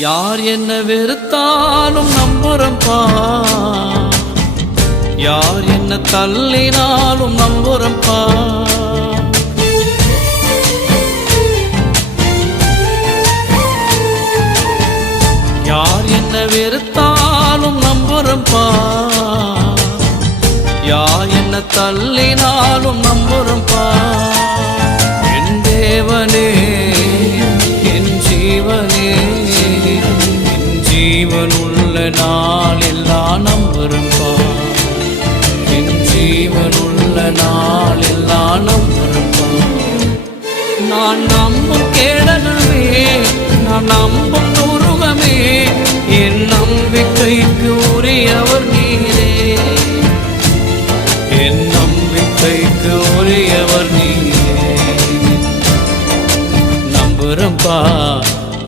யார் என்ன வெறுத்தாலும் நம்புறப்பா யார் என்ன தள்ளினாலும் நம்புறப்பா யார் என்ன வெறுத்தாலும் நம்புறப்பா யார் என்ன தள்ளினாலும் நம்புறப்பா ஜீவன் உள்ள நாள் எல்லாம் நம்பரும்பா என் ஜீவன் உள்ள நாள் எல்லாம் நம்பரும்பா நான் நம்பும் கேடனவே நான் நம்பும் உருவமே என் நம்பிக்கைக்கு உரியவர் நீரே. என் நம்பிக்கைக்கு உரியவர் நீரே. நம்புறம்பா